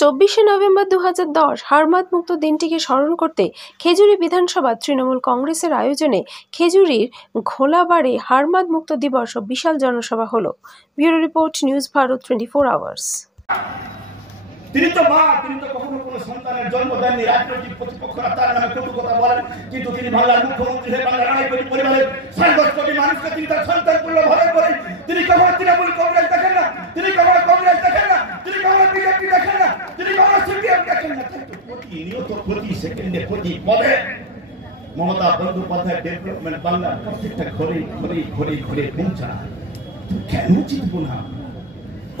24শে November 2010 হারমাদ মুক্ত দিনটিকে স্মরণ করতে খেজুরি বিধানসভা তৃণমূল কংগ্রেসের আয়োজনে খেজুরির ঘোলাবাড়ে হারমাদ মুক্ত দিবস ও বিশাল জনসভা হলো। Bureau report, news Bharat 24 hours. তিনি তো মা, তিনি তো কখনো কোনো সন্তানের জন্ম দেননি। রাজনৈতিক প্রতিপক্ষরা তার নামে কটু কথা বলেন, কিন্তু তিনি বাংলার মুখ্যমন্ত্রী হয়ে বাংলার আড়াই কোটি পরিবারের 5 কোটি মানুষকে তিনি তার সন্তান তুল্য ভাবে করেন। তিনি কখনো তৃণমূল কংগ্রেস দেখেন না, তিনি কখনো কংগ্রেস দেখেন না, তিনি কখনো বিজেপি দেখেন না, তিনি কখনো সিপিএম দেখেন না। কিন্তু প্রতিনিয়ত প্রতি সেকেন্ডে প্রতি পদে মমতা বন্দ্যোপাধ্যায় ডেভেলপমেন্ট বাংলার প্রত্যেকটা ঘরে ঘরে ঘরে ঘরে পৌঁছায়। কেন জিতবো না?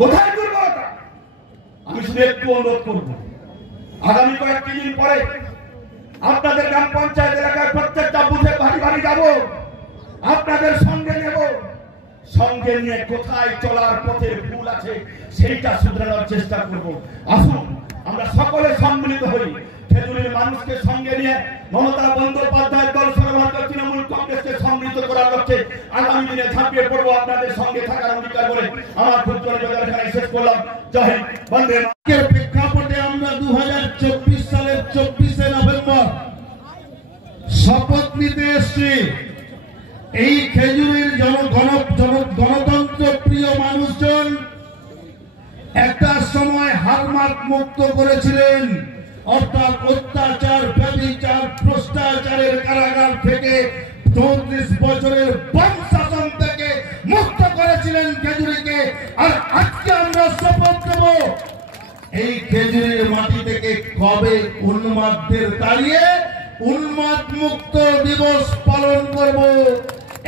কোথায় দুর্বলতা? আমি শুধু একটু অনুরোধ করবো, আগামী কয়েকটি দিন পরে আপনাদের গ্রাম পঞ্চায়েত এলাকায় প্রত্যেকটা বুথে বাড়ি বাড়ি যাব, আপনাদের সঙ্গে নেব। সঙ্গে নিয়ে কোথায় চলার পথে ভুল আছে সেইটা শুধরানোর চেষ্টা করব। আসুন আমরা সকলে সম্মিলিত হই, খেজুরির মানুষকে সঙ্গে নিয়ে মমতা বন্দ্যোপাধ্যায়ের দল সর্বভারতীয় তৃণমূল কংগ্রেসকে সম্মিলিত করার লক্ষ্যে আগামী দিনে ঝাঁপিয়ে পড়বো। আপনাদের সঙ্গে থাকার অঙ্গীকার করে আমার ক্ষুদ্র নিবেদন এখানে শেষ করলাম। জয় হিন্দ, বন্দে মাতরম। প্রেক্ষাপটে আমরা 2024 সালের 24শে নভেম্বর শপথ নিতে এসেছি। এই খেজুরির গণতন্ত্র প্রিয় মানুষজন একটা সময় হারমাদ মুক্ত করেছিলেন, অর্থাৎ অত্যাচার, ব্যভিচার, ভ্রষ্টাচারের কারাগার থেকে 34 বছরের বাম শাসন থেকে মুক্ত করেছিলেন খেজুরিকে। আর আজকে আমরা শপথ নেব এই খেজুরির মাটি থেকে কবে উন্মাদদের তাড়িয়ে উন্মাদ মুক্ত দিবস পালন করব,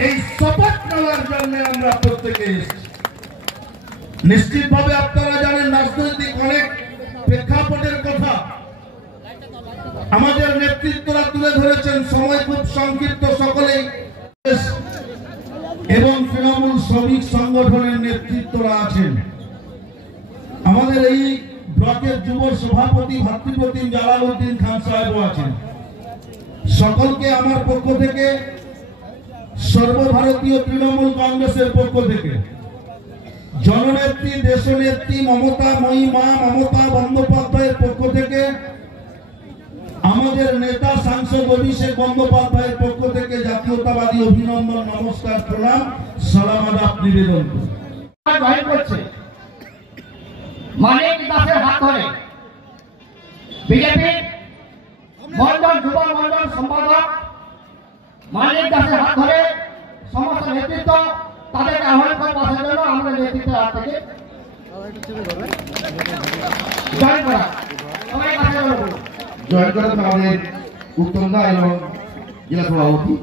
এই শপথ নেওয়ার জন্য আমরা প্রত্যেকে এসেছি। নিশ্চিতভাবে আপনারা জানেন রাজনৈতিক অনেক প্রেক্ষাপটের কথা আমাদের নেতৃত্বরা তুলে ধরেছেন। সময় খুব সংক্ষিপ্ত, সকলেই এবং তৃণমূল শ্রমিক সংগঠনের নেতৃত্বরা আছেন। আমাদের এই ব্লকের যুব সভাপতি ভাতৃপ্রতিম জালালউদ্দিন খান সাহেবও আছেন। সকলকে আমার পক্ষ থেকে, সর্বভারতীয় তৃণমূল কংগ্রেসের পক্ষ থেকে, জননেত্রী দেশনেত্রী মমতাময়ী মা মমতা বন্দ্যোপাধ্যায়ের পক্ষ থেকে, আমাদের নেতা সাংসদ অভিষেক বন্দ্যোপাধ্যায়ের পক্ষ থেকে জাতীয়তাবাদী অভিনন্দন, নমস্কার, প্রণাম, সালাম আদাব নিবেদন করছে। মানিক দাসের হাত ধরে বিজেপি মন্ডল যুব মন্ডল সম্পাদক মানিক দাসের হাত ধরে সমস্ত নেতৃত্ব তাদেরকে আহ্বান করে বসার জন্য আমাদের নেতৃত্বের হাত থেকে জয়েন করা, সবাই কাছে জয়েন করা আমাদের উত্তম দা এবং জেলা সভাপতি